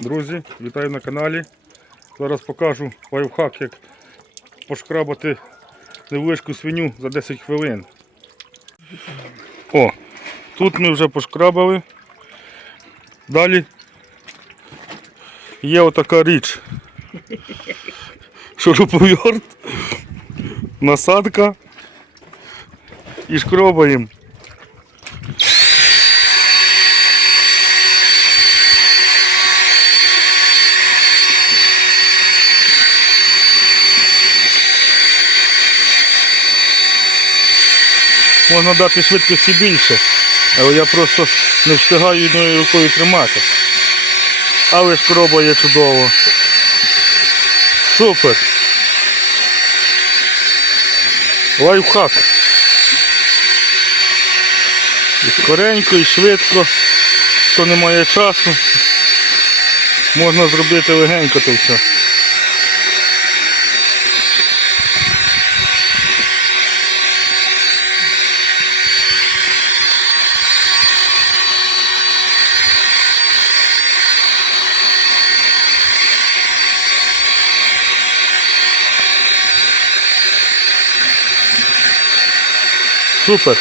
Друзі, вітаю на каналі. Зараз покажу лайфхак, як пошкрабати невеличку свиню за 10 хвилин. О, тут ми вже пошкрабали. Далі є отака річ. Шуруповерт, насадка і шкробаємо. Можна дати швидкості більше, але я просто не встигаю одною рукою тримати. Але ж є чудово. Супер. Лайфхак. І скоренько, і швидко. Хто не має часу, можна зробити легенько то все. Супер.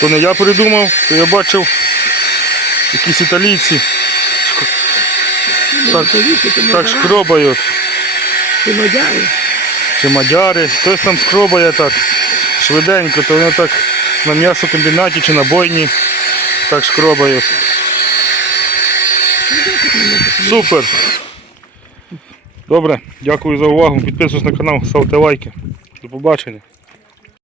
То не я придумав, то я бачив якісь італійці так, так шкробають. Ти мадяри. Чи мадяри. Хтось там шкробає так швиденько, то вони так на м'ясокомбінаті чи на бойні так шкробають. Супер. Добре, дякую за увагу. Підписуйтесь на канал, ставте лайки. До побачення.